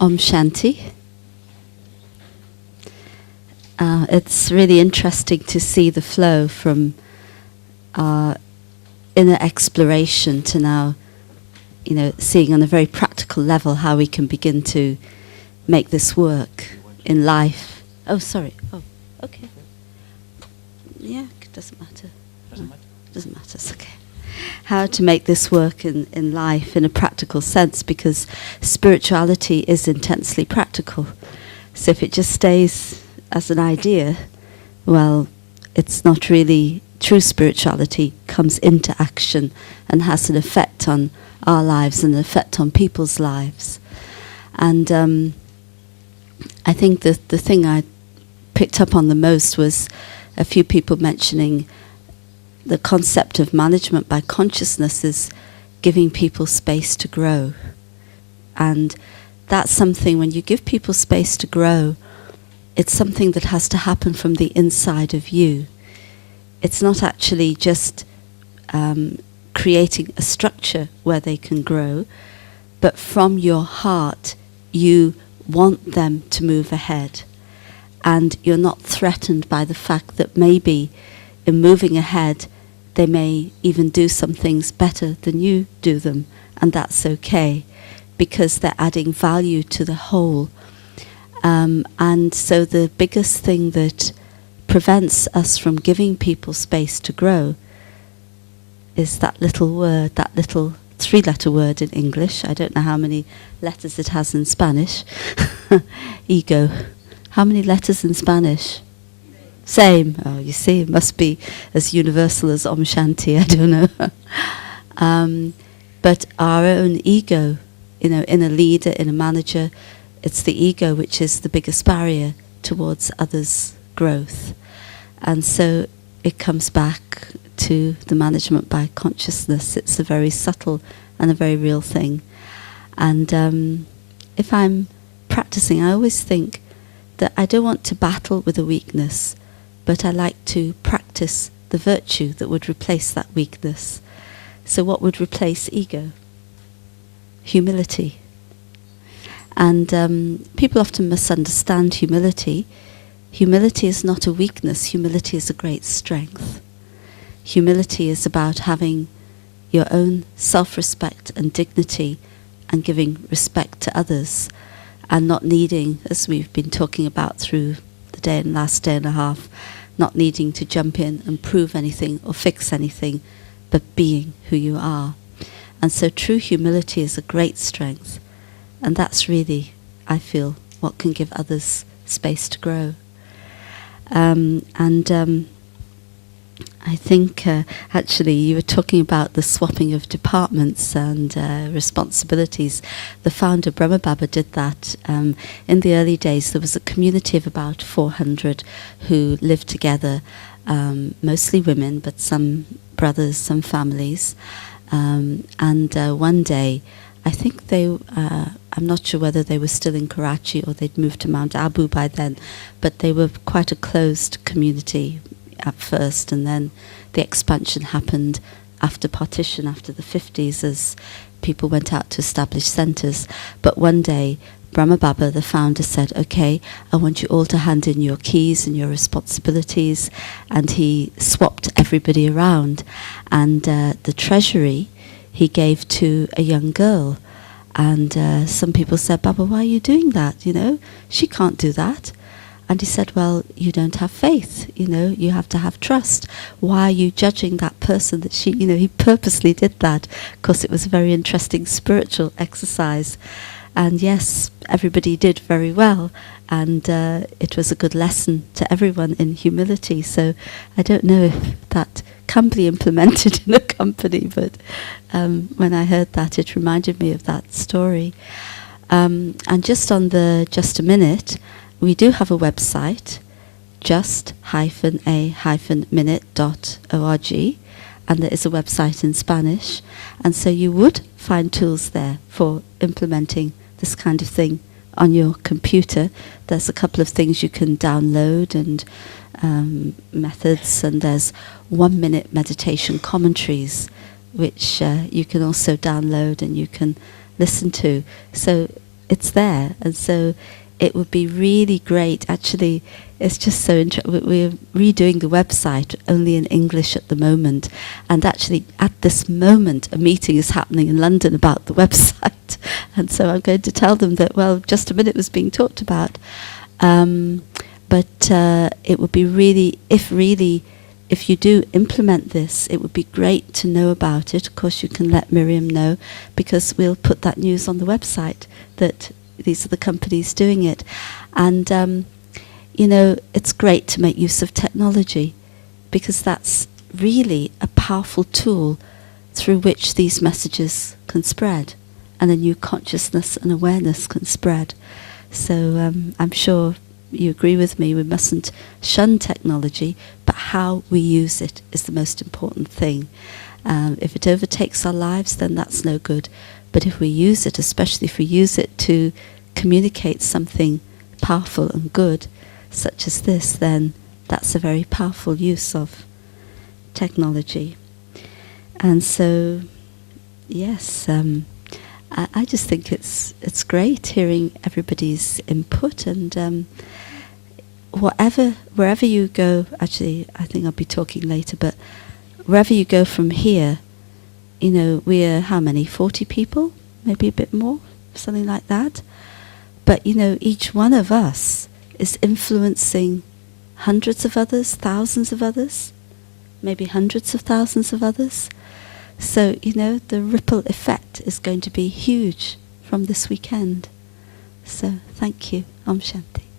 Om Shanti. It's really interesting to see the flow from inner exploration to now, seeing on a very practical level how we can begin to make this work in life. Oh, sorry. Oh, okay. Yeah, it doesn't matter. Doesn't matter, it's okay. How to make this work in life in a practical sense, because spirituality is intensely practical. So if it just stays as an idea, well, it's not really true spirituality. Comes into action and has an effect on our lives and an effect on people's lives. And I think the thing I picked up on the most was a few people mentioning the concept of management by consciousness is giving people space to grow. And that's something, when you give people space to grow, it's something that has to happen from the inside of you. It's not actually just creating a structure where they can grow, but from your heart you want them to move ahead. And you're not threatened by the fact that maybe in moving ahead they may even do some things better than you do them, and that's okay, because they're adding value to the whole. And so the biggest thing that prevents us from giving people space to grow is that little word, that little 3-letter word in English. I don't know how many letters it has in Spanish. Ego. How many letters in Spanish? Same. Oh, you see, it must be as universal as Om Shanti, I don't know. But our own ego, in a leader, in a manager, it's the ego which is the biggest barrier towards others' growth. And so it comes back to the management by consciousness. It's a very subtle and a very real thing. And if I'm practicing, I always think that I don't want to battle with a weakness, but I like to practice the virtue that would replace that weakness. So what would replace ego? Humility. And people often misunderstand humility. Humility is not a weakness. Humility is a great strength. Humility is about having your own self-respect and dignity and giving respect to others, and not needing, as we've been talking about through the day and last day and a half, not needing to jump in and prove anything or fix anything, but being who you are. And so true humility is a great strength. And that's really, I feel, what can give others space to grow. I think actually you were talking about the swapping of departments and responsibilities. The founder, Brama Baba, did that. In the early days there was a community of about 400 who lived together, mostly women, but some brothers, some families. And one day, I think I'm not sure whether they were still in Karachi or they'd moved to Mount Abu by then, but they were quite a closed community at first, and then the expansion happened after partition, after the 50s, as people went out to establish centres. But one day, Brama Baba, the founder, said, okay, I want you all to hand in your keys and your responsibilities, and he swapped everybody around. And the treasury he gave to a young girl. And some people said, Baba, why are you doing that? She can't do that. And he said, well, you don't have faith, you have to have trust. Why are you judging that person that she, he purposely did that because it was a very interesting spiritual exercise. And yes, everybody did very well. And it was a good lesson to everyone in humility. So I don't know if that can be implemented in a company, but when I heard that, it reminded me of that story. And just on the Just a Minute, we do have a website, just-a-minute.org, and there is a website in Spanish, and so you would find tools there for implementing this kind of thing on your computer. There's a couple of things you can download and methods, and there's 1-minute meditation commentaries which you can also download and you can listen to. So it's there, and so it would be really great. Actually, it's just so interesting. We're redoing the website only in English at the moment, and actually at this moment a meeting is happening in London about the website, and so I'm going to tell them that, well, just a minute was being talked about, but it would be really, if you do implement this, it would be great to know about it. Of course, you can let Miriam know, because we'll put that news on the website that these are the companies doing it. And, you know, it's great to make use of technology, because that's really a powerful tool through which these messages can spread, and a new consciousness and awareness can spread. So I'm sure you agree with me, we mustn't shun technology, but how we use it is the most important thing. If it overtakes our lives, then that's no good. But if we use it, especially if we use it to communicate something powerful and good, such as this, then that's a very powerful use of technology. And so, yes, I just think it's great hearing everybody's input, and wherever you go, actually I think I'll be talking later, but wherever you go from here, you know, we're how many, 40 people, maybe a bit more, something like that, but you know, each one of us is influencing hundreds of others, thousands of others, maybe hundreds of thousands of others. So, you know, the ripple effect is going to be huge from this weekend. So, thank you. Om Shanti.